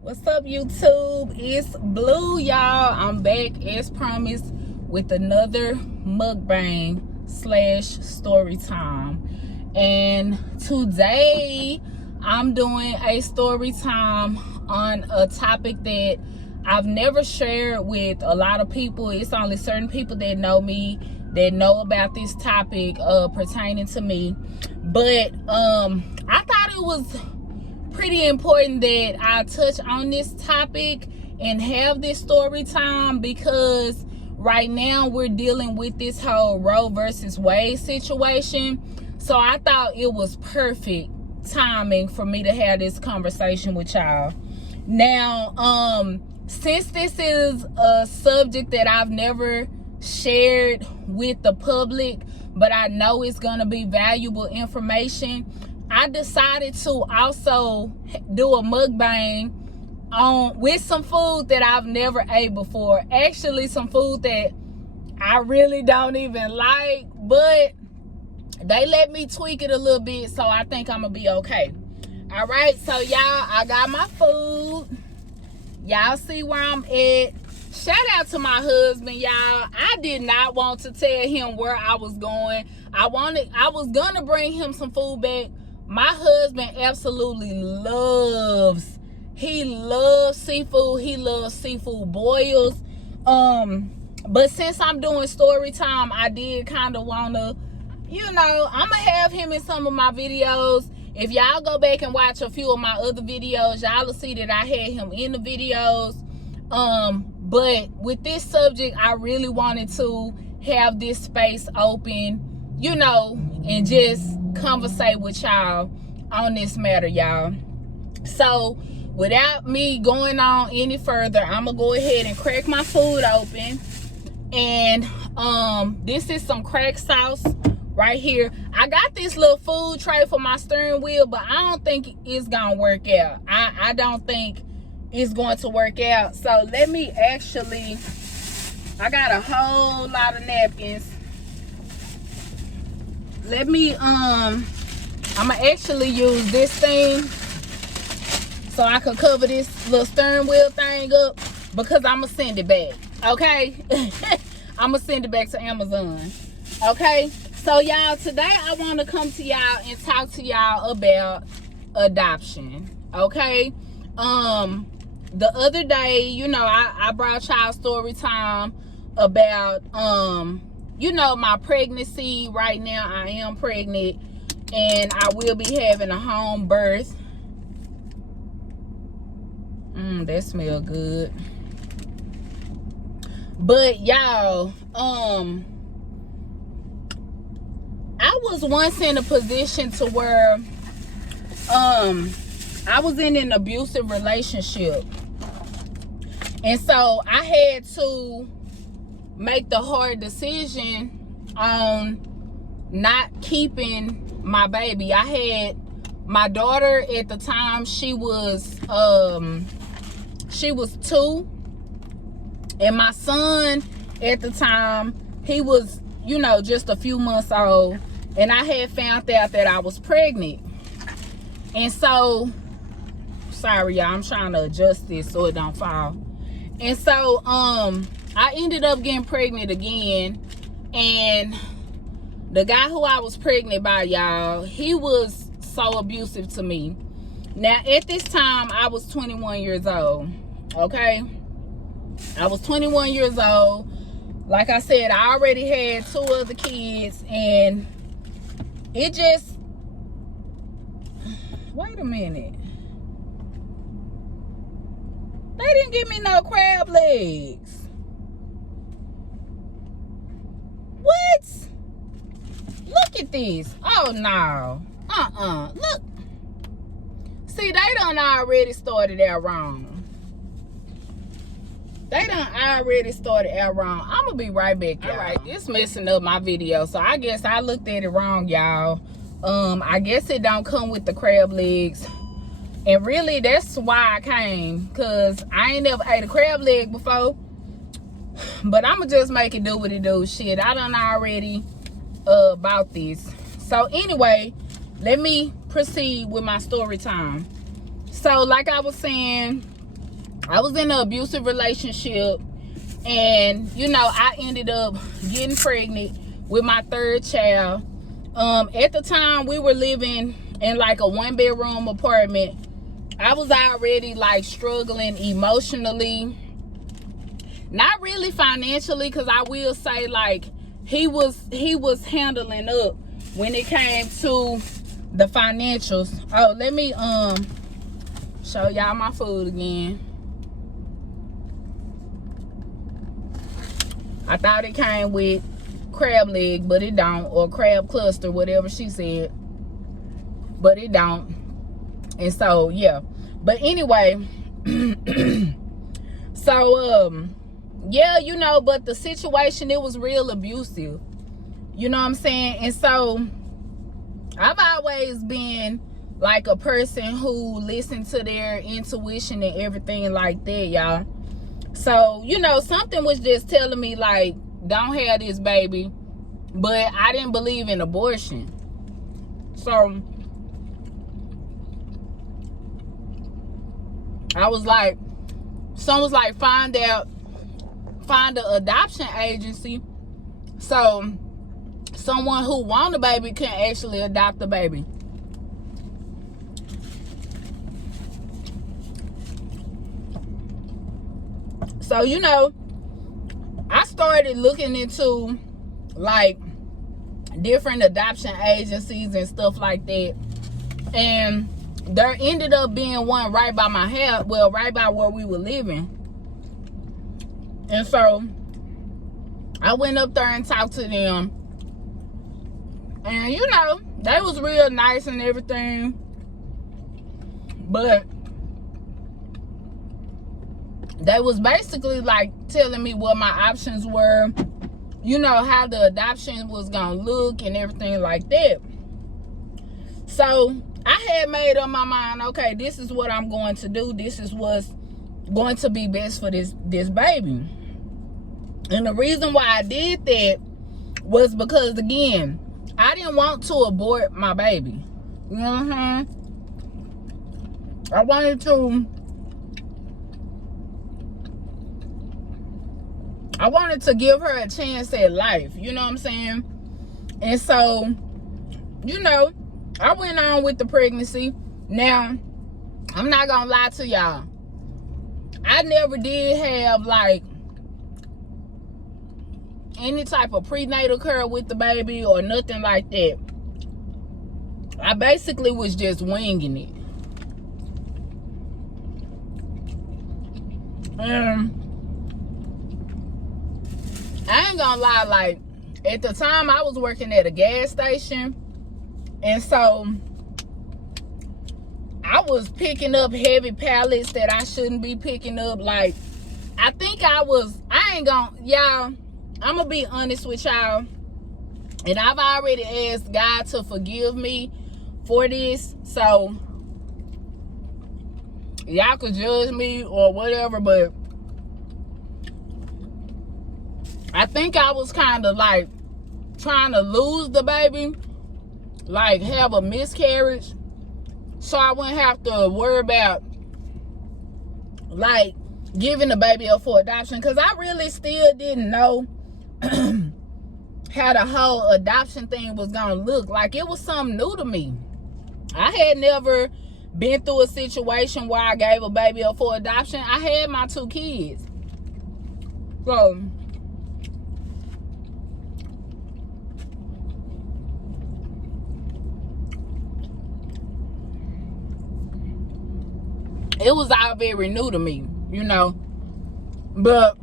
What's up, YouTube? It's Blue, y'all. I'm back as promised with another mukbang slash story time. And today I'm doing a story time on a topic that I've never shared with a lot of people. It's only certain people that know me, that know about this topic pertaining to me. But I thought it was pretty important that I touch on this topic and have this story time, because right now we're dealing with this whole Roe Vs Wade situation. So I thought it was perfect timing for me to have this conversation with y'all. Now, since this is a subject that I've never shared with the public, but I know it's gonna be valuable information, I decided to also do a mukbang with some food that I've never ate before. Actually, some food that I really don't even like, but they let me tweak it a little bit, so I think I'm gonna be okay. All right, so y'all, I got my food. Y'all see where I'm at. Shout out to my husband, y'all. I did not want to tell him where I was going. I was gonna bring him some food back. My husband absolutely loves seafood. He loves seafood boils. But since I'm doing story time, I did kind of want to, I'm going to have him in some of my videos. If y'all go back and watch a few of my other videos, y'all will see that I had him in the videos. But with this subject, I really wanted to have this space open, and just conversate with y'all on this matter, y'all. So without me going on any further, I'm gonna go ahead and crack my food open. And this is some crack sauce right here. I got this little food tray for my steering wheel, but I don't think it's gonna work out. I don't think it's going to work out. So let me actually, I got a whole lot of napkins. Let me, I'm gonna actually use this thing so I can cover this little steering wheel thing up, because I'm gonna send it back, okay? I'm gonna send it back to Amazon, okay? So y'all, today I want to come to y'all and talk to y'all about adoption, okay? The other day, I brought y'all story time about, my pregnancy. Right now I am pregnant and I will be having a home birth. That smells good. But y'all, I was once in a position to where I was in an abusive relationship, and so I had to make the hard decision on not keeping my baby. I had my daughter at the time. She was 2, and my son at the time, he was just a few months old, and I had found out that I was pregnant. And so, sorry y'all, I'm trying to adjust this so it don't fall. And so I ended up getting pregnant again, and the guy who I was pregnant by, y'all, he was so abusive to me. Now at this time I was 21 years old, okay? I was 21 years old. Like I said, I already had 2 other kids, and it just, wait a minute. They didn't give me no crab legs. What? Look at this. Oh, no. Look. See, they done already started out wrong. I'm gonna be right back, y'all. All right, this messing up my video, so I guess I looked at it wrong, y'all. I guess it don't come with the crab legs, and really that's why I came, because I ain't never ate a crab leg before. But I'ma just make it do what it do. Shit, I done already bought this. So anyway, let me proceed with my story time. So like I was saying, I was in an abusive relationship, and you know, I ended up getting pregnant with my third child. At the time, we were living in like a 1-bedroom apartment. I was already like struggling emotionally, not really financially, because I will say like he was handling up when it came to the financials. Oh, let me show y'all my food again. I thought it came with crab leg, but it don't, or crab cluster, whatever she said, but it don't. And so yeah, but anyway, so yeah, you know, but the situation, it was real abusive, you know what I'm saying? And so I've always been like a person who listened to their intuition and everything like that, y'all. So, you know, something was just telling me like, don't have this baby, but I didn't believe in abortion. So I was like, someone was like, find an adoption agency, so someone who want a baby can actually adopt the baby. So, you know, I started looking into like different adoption agencies and stuff like that, and there ended up being one right by my house, well, right by where we were living. And so I went up there and talked to them, and you know, they was real nice and everything, but they was basically like telling me what my options were, you know, how the adoption was gonna look and everything like that. So I had made up my mind, okay, this is what I'm going to do. This is what's going to be best for this baby. And the reason why I did that was because, again, I didn't want to abort my baby. I wanted to give her a chance at life, you know what I'm saying? And so, you know, I went on with the pregnancy. Now, I'm not gonna lie to y'all, I never did have like any type of prenatal care with the baby or nothing like that. I basically was just winging it. I ain't gonna lie, like at the time I was working at a gas station, and so I was picking up heavy pallets that I shouldn't be picking up. Like, I think y'all, I'm gonna be honest with y'all, and I've already asked God to forgive me for this, so y'all could judge me or whatever, but I think I was kind of like trying to lose the baby, like have a miscarriage, so I wouldn't have to worry about like giving the baby up for adoption, because I really still didn't know how the whole adoption thing was gonna look. Like, it was something new to me. I had never been through a situation where I gave a baby up for adoption. I had my 2 kids, so it was all very new to me, you know. But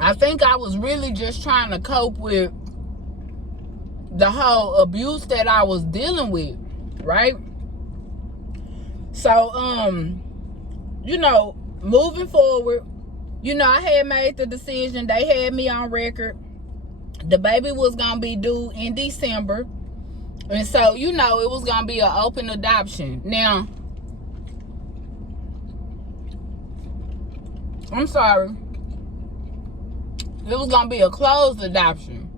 I think I was really just trying to cope with the whole abuse that I was dealing with, right? So, you know, moving forward, you know, I had made the decision. They had me on record. The baby was gonna be due in December. And so, you know, it was going to be an open adoption. Now, I'm sorry. It was going to be a closed adoption.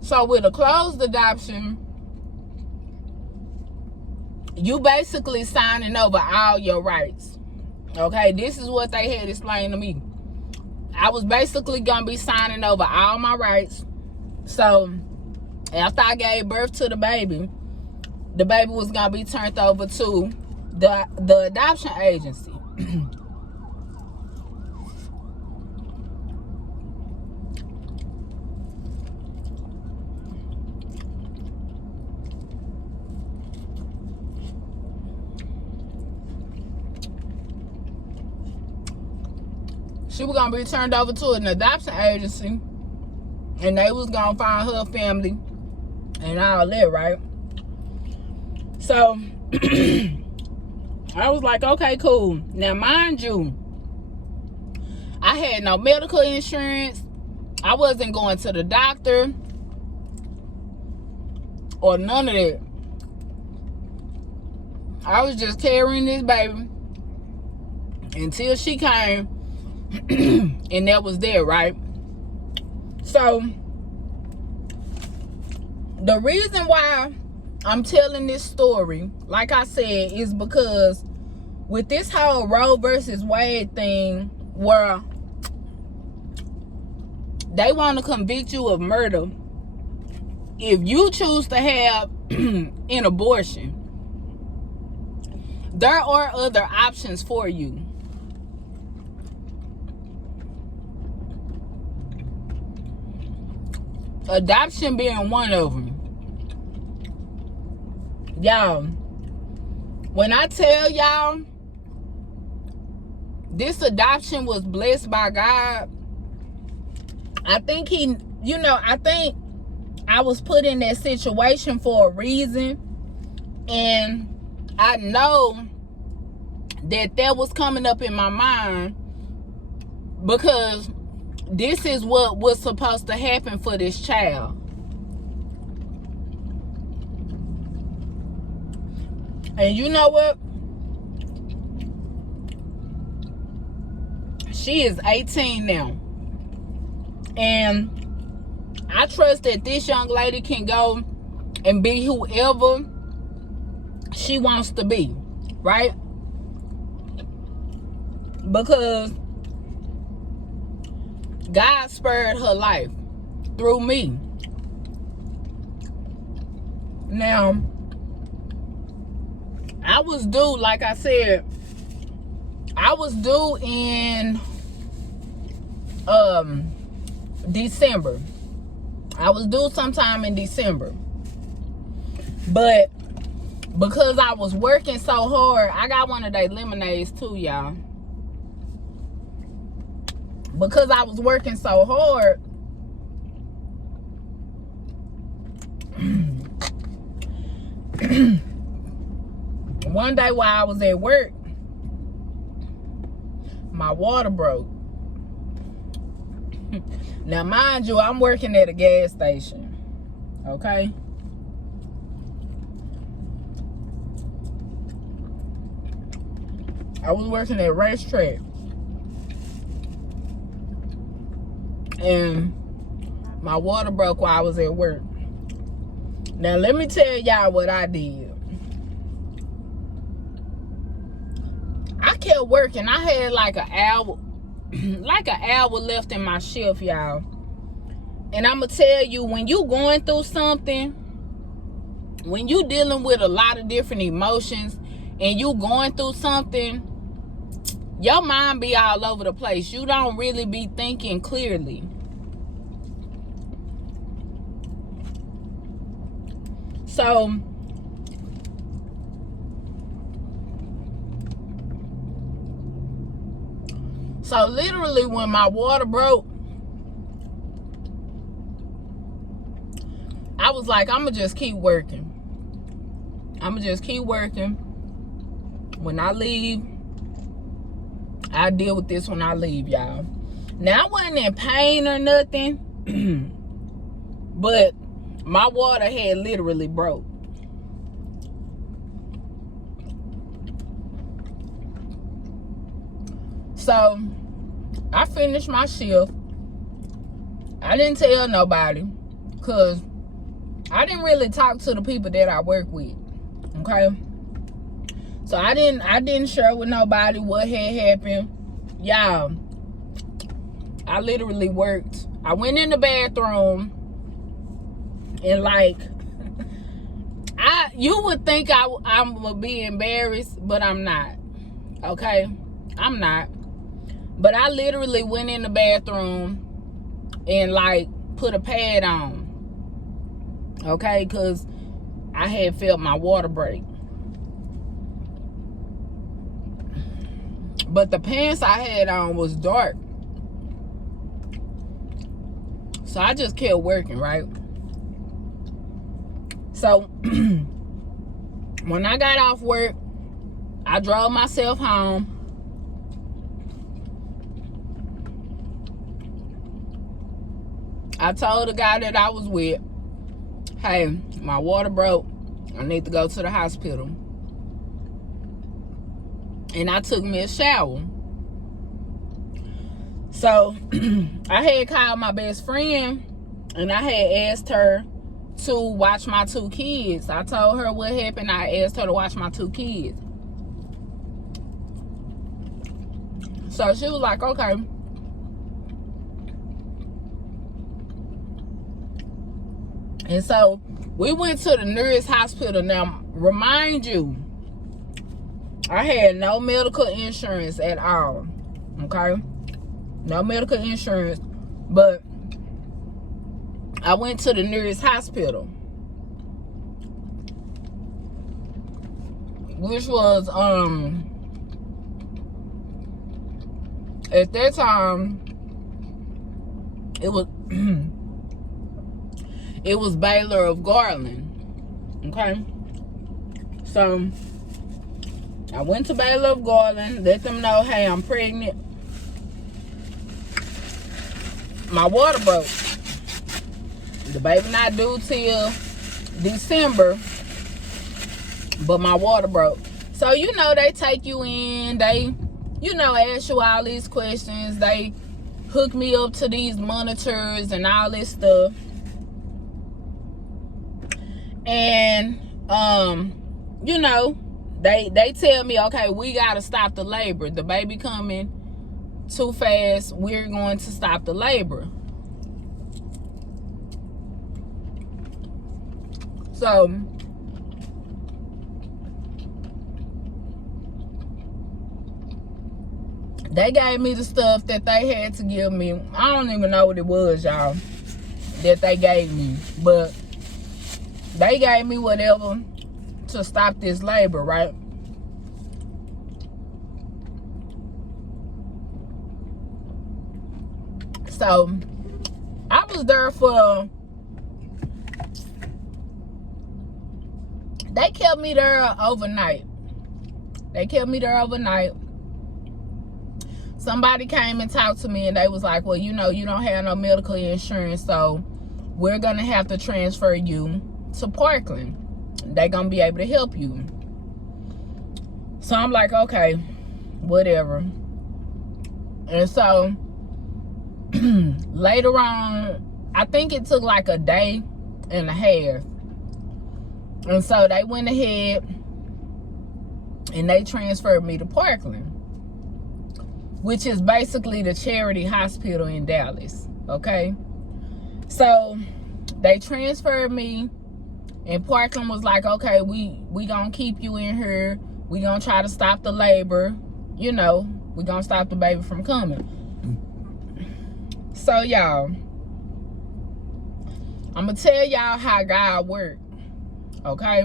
So, with a closed adoption, you basically signing over all your rights. Okay, this is what they had explained to me. I was basically gonna be signing over all my rights. So after I gave birth to the baby was gonna be turned over to the adoption agency. She was gonna be turned over to an adoption agency, and they was gonna find her family and all that, right? So I was like, okay, cool. Now, mind you, I had no medical insurance. I wasn't going to the doctor or none of that. I was just carrying this baby until she came, and that was there, right? So the reason why I'm telling this story, like I said, is because with this whole Roe Vs Wade thing, where they want to convict you of murder if you choose to have an abortion, there are other options for you. Adoption being one of them. Y'all, when I tell y'all this adoption was blessed by God, I think I think I was put in that situation for a reason. And I know that was coming up in my mind because this is what was supposed to happen for this child. And you know what? She is 18 now. And I trust that this young lady can go and be whoever she wants to be, right? Because God spared her life through me. Now, I was due, like I said, I was due in December. I was due sometime in December. But because I was working so hard, I got one of their lemonades too, y'all. Because I was working so hard, one day while I was at work, my water broke. Now, mind you, I'm working at a gas station, okay? I was working at a racetrack. And my water broke while I was at work. Now, let me tell y'all what I did. I kept working. I had like an hour left in my shift, y'all. And I'm going to tell you, when you going through something, when you dealing with a lot of different emotions and you going through something, your mind be all over the place. You don't really be thinking clearly. So literally when my water broke, I was like, I'm going to just keep working. I'm going to just keep working. When I leave, I deal with this when I leave, y'all. Now, I wasn't in pain or nothing, but my water had literally broke. So, I finished my shift. I didn't tell nobody because I didn't really talk to the people that I work with, okay? So I didn't share with nobody what had happened. Y'all, I literally worked. I went in the bathroom and like, you would think I'm gonna be embarrassed, but I'm not. Okay, I'm not. But I literally went in the bathroom and like put a pad on. Okay, because I had felt my water break. But the pants I had on was dark. So I just kept working, right? So when I got off work, I drove myself home. I told the guy that I was with, hey, my water broke. I need to go to the hospital. And I took me a shower. So I had called my best friend and I had asked her to watch my 2 kids. I told her what happened. I asked her to watch my 2 kids. So she was like, okay. And so we went to the nearest hospital. Now, remind you, I had no medical insurance at all. Okay? No medical insurance. But I went to the nearest hospital, which was at that time it was it was Baylor of Garland. Okay, so I went to Baylor of Garland, let them know, hey, I'm pregnant. My water broke. The baby not due till December, but my water broke. So, you know, they take you in, they, you know, ask you all these questions. They hook me up to these monitors and all this stuff. And, you know, they tell me, okay, we got to stop the labor. The baby coming too fast. We're going to stop the labor. So, they gave me the stuff that they had to give me. I don't even know what it was, y'all, that they gave me. But they gave me whatever to stop this labor, right? So, I was there for... They kept me there overnight. They kept me there overnight. Somebody came and talked to me and they was like, well, you know, you don't have no medical insurance, so we're going to have to transfer you to Parkland. They're going to be able to help you. So I'm like, okay, whatever. And so later on, I think it took like a day and a half. And so they went ahead and they transferred me to Parkland, which is basically the charity hospital in Dallas, okay? So they transferred me, and Parkland was like, okay, we gonna keep you in here. We gonna try to stop the labor. You know, we gonna stop the baby from coming. So, y'all, I'm gonna tell y'all how God works. Okay,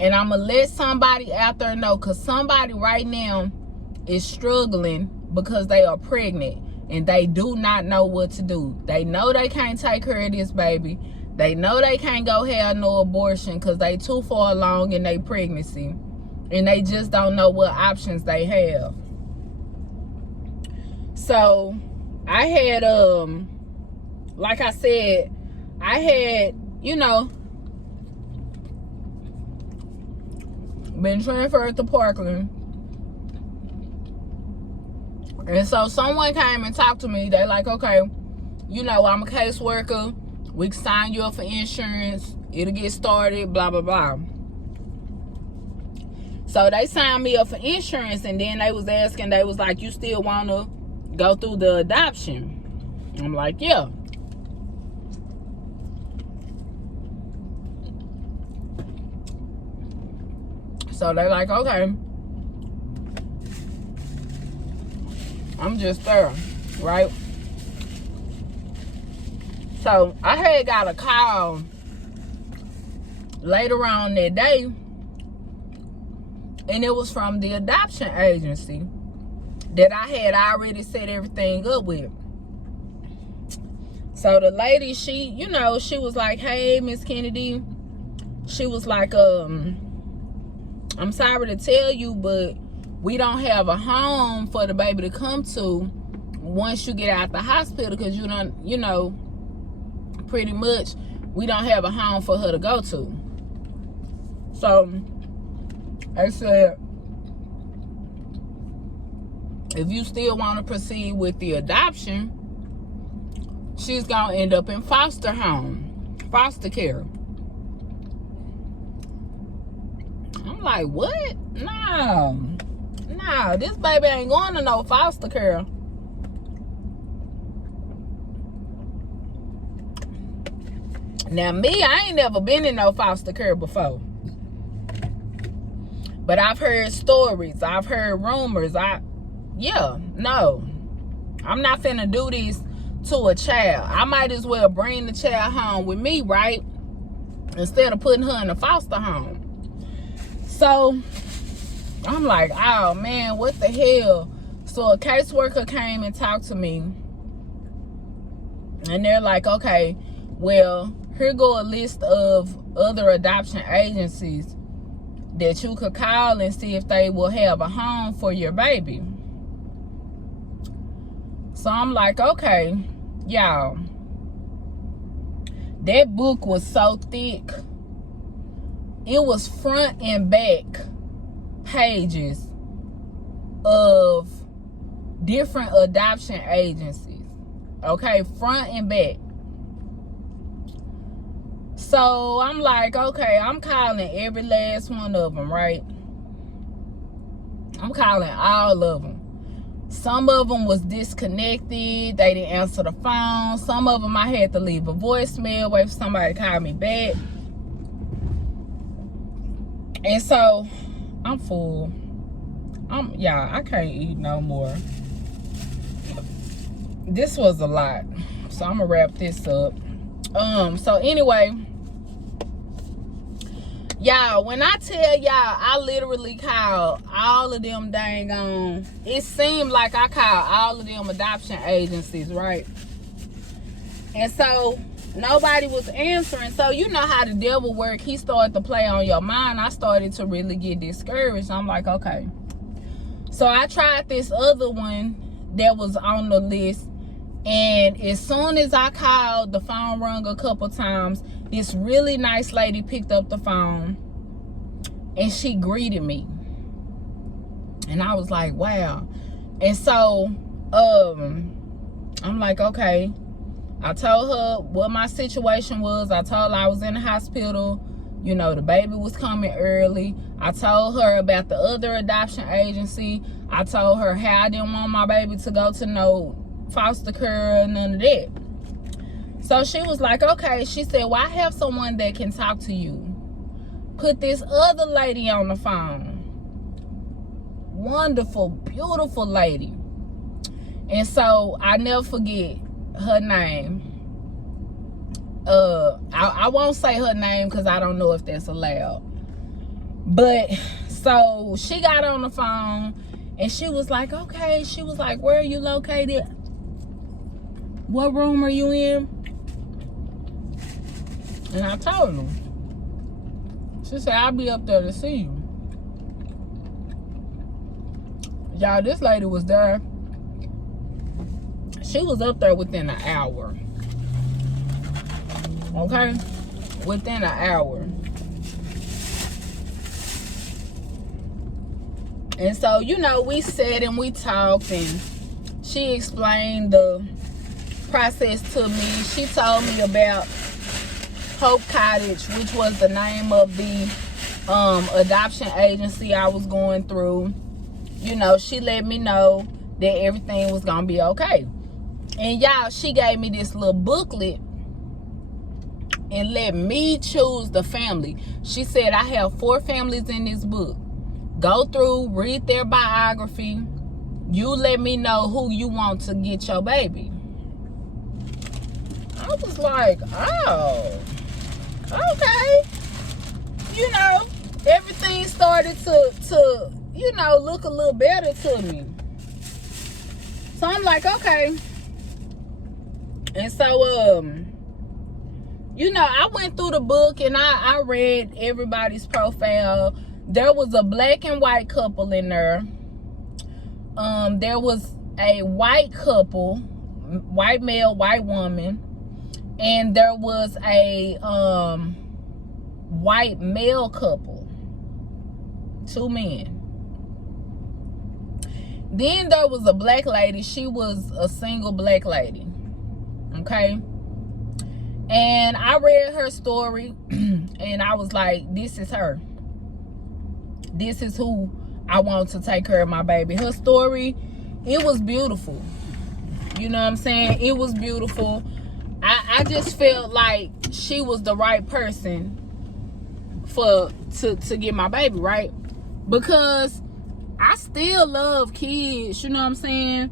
and I'm gonna let somebody out there know, because somebody right now is struggling because they are pregnant and they do not know what to do. They know they can't take care of this baby. They know they can't go have no abortion because they too far along in their pregnancy, and they just don't know what options they have. So I had like I said, I had, you know, been transferred to Parkland. And so someone came and talked to me. They like, okay, you know, I'm a caseworker. We can sign you up for insurance. It'll get started, blah, blah, blah. So they signed me up for insurance, and then they was asking, they was like, you still want to go through the adoption? I'm like, yeah. So they're like, okay. I'm just there, right? So I had got a call later on that day, and it was from the adoption agency that I had already set everything up with. So the lady, she, you know, she was like, hey, Miss Kennedy, she was like, I'm sorry to tell you, but we don't have a home for the baby to come to once you get out the hospital, because you don't, you know, pretty much we don't have a home for her to go to. So I said, if you still want to proceed with the adoption, she's gonna end up in foster care. I'm like, what? No, this baby ain't going to no foster care. Now me, I ain't never been in no foster care before, but I've heard stories, I've heard rumors. No, I'm not finna do this to a child. I might as well bring the child home with me, right? Instead of putting her in a foster home. So I'm like, oh man, what the hell? So a caseworker came and talked to me, and they're like, okay, well, here go a list of other adoption agencies that you could call and see if they will have a home for your baby. So I'm like, okay, y'all, that book was so thick. It was front and back pages of different adoption agencies. Okay, front and back. So I'm like, okay, I'm calling every last one of them, right? I'm calling all of them. Some of them was disconnected. They didn't answer the phone. Some of them I had to leave a voicemail, wait for somebody to call me back. And so I'm full. I can't eat no more. This was a lot. So I'm gonna wrap this up. So anyway, y'all, when I tell y'all, I literally called all of them dang on. It seemed like I called all of them adoption agencies, right? And so nobody was answering. So you know how the devil work. He started to play on your mind. I started to really get discouraged. I'm like, okay. So I tried this other one that was on the list. And as soon as I called, the phone rung a couple times. This really nice lady picked up the phone and she greeted me. And I was like, wow. And so I'm like, okay. I told her what my situation was. I told her I was in the hospital. You know, the baby was coming early. I told her about the other adoption agency. I told her how I didn't want my baby to go to no foster care, none of that. So she was like, okay. She said, well, I have someone that can talk to you. Put this other lady on the phone. Wonderful, beautiful lady. And so I never forget her name. I won't say her name because I don't know if that's allowed. But so she got on the phone and she was like, okay. She was like, where are you located? What room are you in? And I told her. She said, I'll be up there to see you. Y'all, this lady was there. She was up there within an hour. Okay? Within an hour. And so, you know, we sat and we talked and she explained the process to me. She told me about Hope Cottage, which was the name of the adoption agency I was going through, you know, she let me know that everything was gonna be okay. And y'all, she gave me this little booklet and let me choose the family. She said, I have 4 families in this book. Go through, read their biography. You let me know who you want to get your baby. I was like, oh, okay. You know, everything started to you know, look a little better to me. So I'm like, okay. And so, you know, I went through the book and I read everybody's profile. There was a black and white couple in there. There was a white couple, white male, white woman. And there was a white male couple, 2 men. Then there was a black lady. She was a single black lady. Okay. And I read her story and I was like, this is her. This is who I want to take care of my baby. Her story, it was beautiful. You know what I'm saying? It was beautiful. I just felt like she was the right person to get my baby, right? Because I still love kids, you know what I'm saying?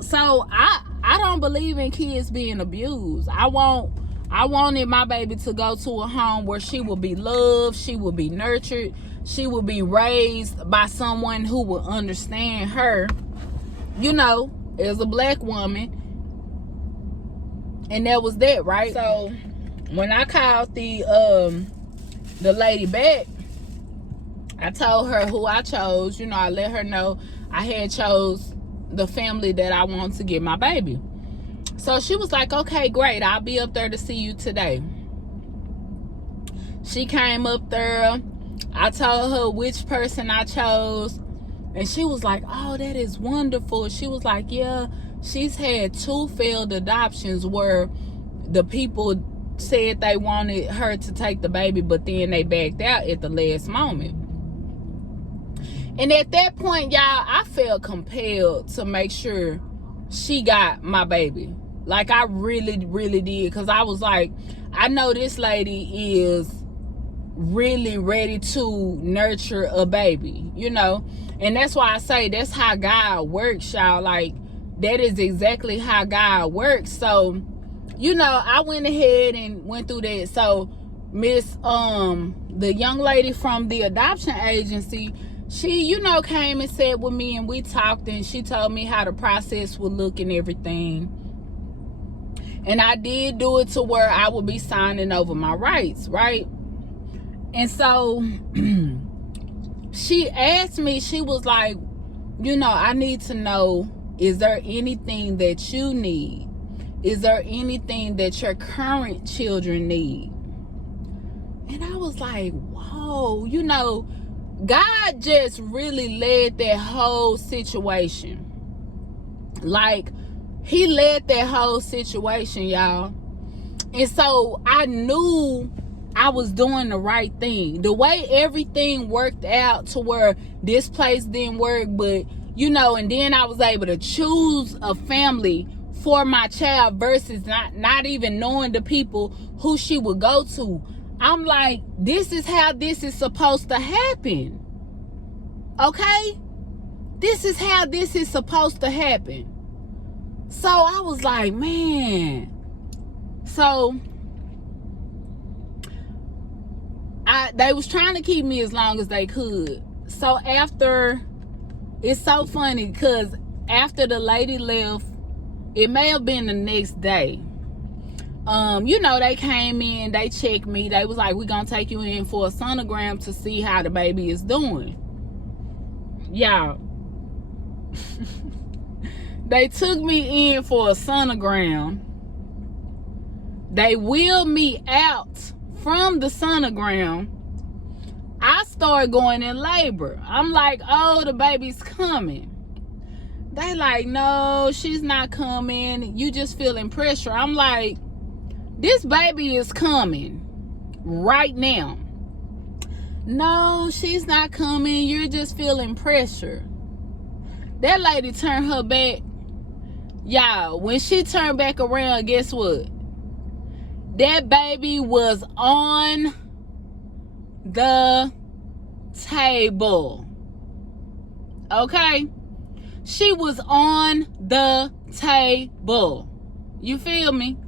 So I don't believe in kids being abused. I wanted my baby to go to a home where she will be loved, she will be nurtured, she will be raised by someone who will understand her, you know, as a black woman. And that was that, right? So when I called the lady back, I told her who I chose. You know, I let her know I had chose the family that I want to get my baby. So she was like, okay, great. I'll be up there to see you today. She came up there. I told her which person I chose. And she was like, oh, that is wonderful. She was like, yeah, she's had 2 failed adoptions where the people said they wanted her to take the baby, but then they backed out at the last moment. And at that point, y'all, I felt compelled to make sure she got my baby. Like, I really, really did. Because I was like, I know this lady is really ready to nurture a baby, you know. And that's why I say that's how God works, y'all. Like, that is exactly how God works. So, you know, I went ahead and went through that. So, the young lady from the adoption agency, she, you know, came and sat with me and we talked, and she told me how the process would look and everything. And I did do it to where I would be signing over my rights, right? And so she asked me, she was like, you know, I need to know, is there anything that you need? Is there anything that your current children need? And I was like, whoa, you know, God just really led that whole situation. Like, he led that whole situation, y'all. And so I knew I was doing the right thing. The way everything worked out to where this place didn't work, but, you know, and then I was able to choose a family for my child versus not even knowing the people who she would go to. I'm like, this is how this is supposed to happen. Okay? This is how this is supposed to happen. So I was like, man. So they was trying to keep me as long as they could. So after, it's so funny because after the lady left, it may have been the next day. You know, they came in, they checked me. They was like, we're going to take you in for a sonogram to see how the baby is doing. Y'all. They took me in for a sonogram. They wheeled me out from the sonogram. I started going in labor. I'm like, oh, the baby's coming. They like, no, she's not coming. You just feeling pressure. I'm like, this baby is coming right now. no, she's not coming. You're just feeling pressure. That lady turned her back. Y'all, when she turned back around, guess what? That baby was on the table. Okay? She was on the table. You feel me?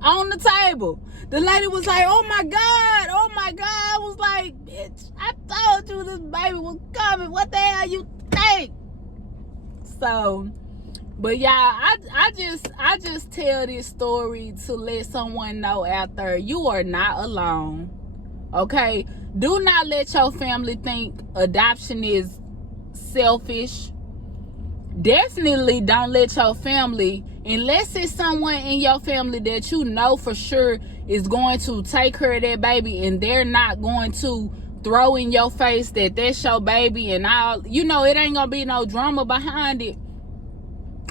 On the table. The lady was like, oh my God, oh my God. I was like, bitch, I told you this baby was coming. What the hell you think? So, but y'all, I just tell this story to let someone know out there, you are not alone. Okay? Do not let your family think adoption is selfish. Definitely don't let your family, unless it's someone in your family that you know for sure is going to take care of that baby, and they're not going to throw in your face that that's your baby and all, you know, it ain't gonna be no drama behind it.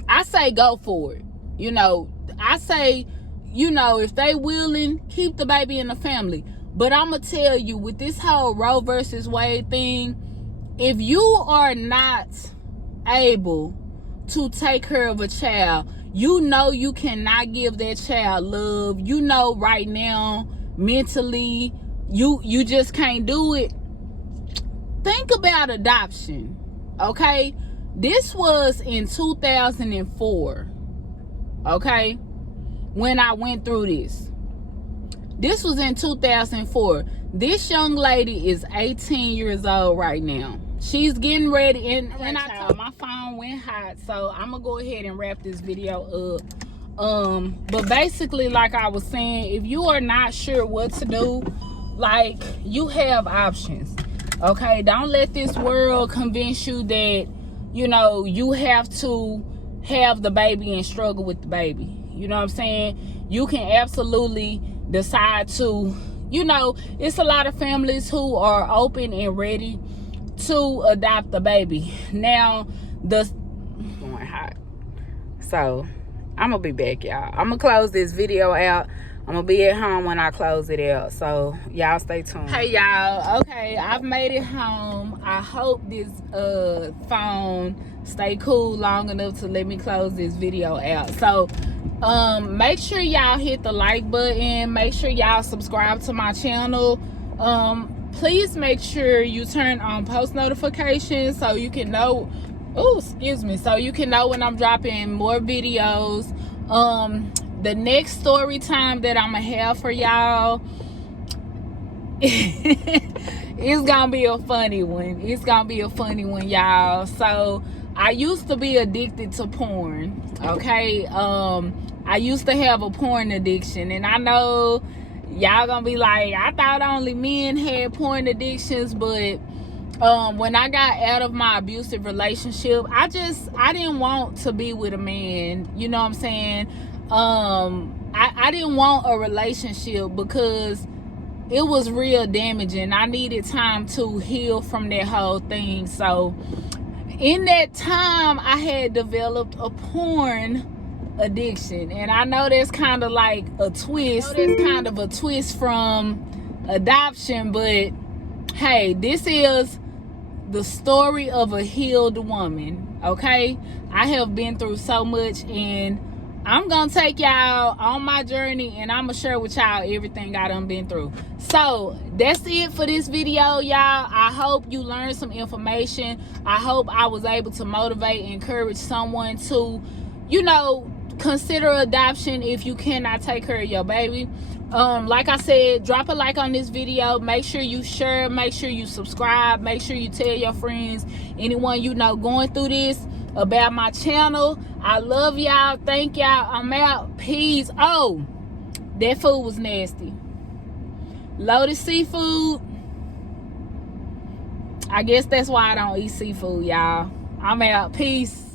I say go for it. You know, I say, you know, if they willing, keep the baby in the family. But I'm gonna tell you, with this whole Roe Vs Wade thing, if you are not able to take care of a child, you know you cannot give that child love. You know right now, mentally, you just can't do it. Think about adoption, okay? This was in 2004, okay? When I went through this. This was in 2004. This young lady is 18 years old right now. She's getting ready, and I told my phone went hot, so I'm gonna go ahead and wrap this video up. But basically, like I was saying, if you are not sure what to do, like, you have options. Okay, don't let this world convince you that, you know, you have to have the baby and struggle with the baby. You know what I'm saying? You can absolutely decide to, you know, it's a lot of families who are open and ready to adopt the baby. Now, going hot. So, I'm gonna be back, y'all. I'm gonna close this video out. I'm gonna be at home when I close it out, so y'all stay tuned. Hey y'all, okay, I've made it home. I hope this phone stay cool long enough to let me close this video out. So make sure y'all hit the like button. Make sure y'all subscribe to my channel. Please make sure you turn on post notifications so you can know, so you can know when I'm dropping more videos. The next story time that I'm gonna have for y'all it's gonna be a funny one. It's gonna be a funny one, y'all. So I used to be addicted to porn, okay? I used to have a porn addiction, and I know y'all gonna be like, I thought only men had porn addictions. But when I got out of my abusive relationship, I didn't want to be with a man, you know what I'm saying? I didn't want a relationship because it was real damaging. I needed time to heal from that whole thing. So in that time, I had developed a porn addiction, and I know that's kind of like a twist. That's kind of a twist from adoption, but hey, this is the story of a healed woman. Okay, I have been through so much, and I'm gonna take y'all on my journey, and I'm gonna share with y'all everything I done been through. So that's it for this video, y'all. I hope you learned some information. I hope I was able to motivate and encourage someone to, you know, consider adoption if you cannot take care of your baby. Like I said, drop a like on this video. Make sure you share, make sure you subscribe, make sure you tell your friends, anyone you know going through this, about my channel. I love y'all. Thank y'all. I'm out. Peace. Oh, that food was nasty. Lotus Seafood. I guess that's why I don't eat seafood, y'all. I'm out. Peace.